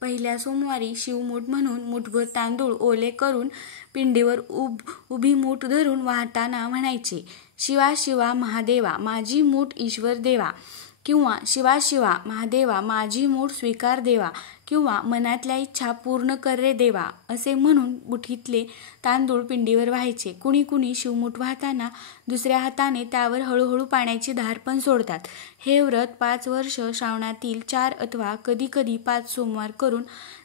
पहिल्या सोमवारी शिवमूठ म्हणून मुठभर तांदूळ ओले करून पिंडीवर उभी मूठ धरून वाहताना म्हणायचे, शिवा शिवा महादेवा माझी मूठ ईश्वर देवा, किंवा शिवा शिवा महादेवा माझी मूठ स्वीकार देवा, किंवा मनातल्या इच्छा पूर्ण कर रे देवा, असे म्हणून मुठीतले तांदूळ पिंडीवर व्हायचे. कुणी कुणी शिवमूठ वाहताना दुसऱ्या हाताने त्यावर हळूहळू पाण्याची धार पण सोडतात. हे व्रत 5 वर्ष श्रावणातील 4 अथवा कधी कधी 5 सोमवार करून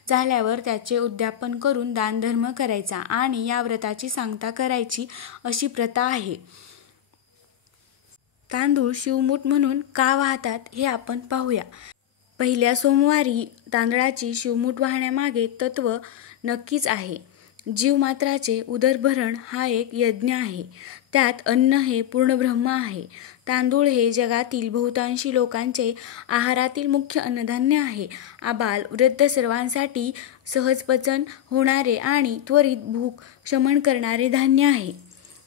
झाल्यावर त्याचे उद्यापन करून दानधर्म करायचा आणि या व्रताची सांगता करायची अशी प्रथा आहे. तांदूळ शिवमूठ म्हणून का वाहतात हे आपण पाहूया. पहिल्या सोमवारी तांदळाची शिवमूठ वाहण्यामागे तत्व नक्कीच आहे. जीवमात्राचे उदरभरण हा एक यज्ञ आहे. त्यात अन्न हे पूर्ण ब्रह्म आहे. तांदूळ हे जगातील बहुतांशी लोकांचे आहारातील मुख्य अन्नधान्य आहे. आबाल वृद्ध सर्वांसाठी सहज पचन होणारे आणि त्वरित भूक शमन करणारे धान्य आहे.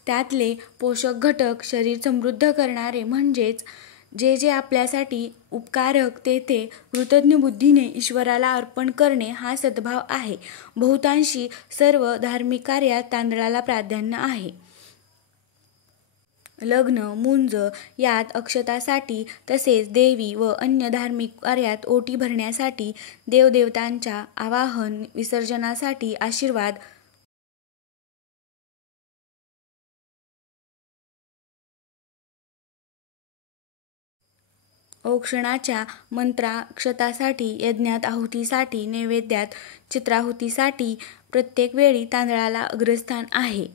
त्यातले पोषक घटक शरीर समृद्ध करणारे म्हणजेच जे जे आपल्यासाठी उपकारक ते कृतज्ञ बुद्धीने ईश्वराला अर्पण करणे हा सद्भाव आहे. बहुतांशी सर्व धार्मिक कार्यात तांदळाला प्राधान्य आहे. लग्न, मुंज यात अक्षतासाठी तसेच देवी व अन्य धार्मिक कार्यात ओटी भरण्यासाठी, देवदेवतांच्या आवाहन विसर्जनासाठी, आशीर्वाद औक्षणाच्या मंत्राक्षतासाठी, यज्ञात आहुतीसाठी, नैवेद्यात चित्राहुतीसाठी प्रत्येक वेळी तांदळाला अग्रस्थान आहे.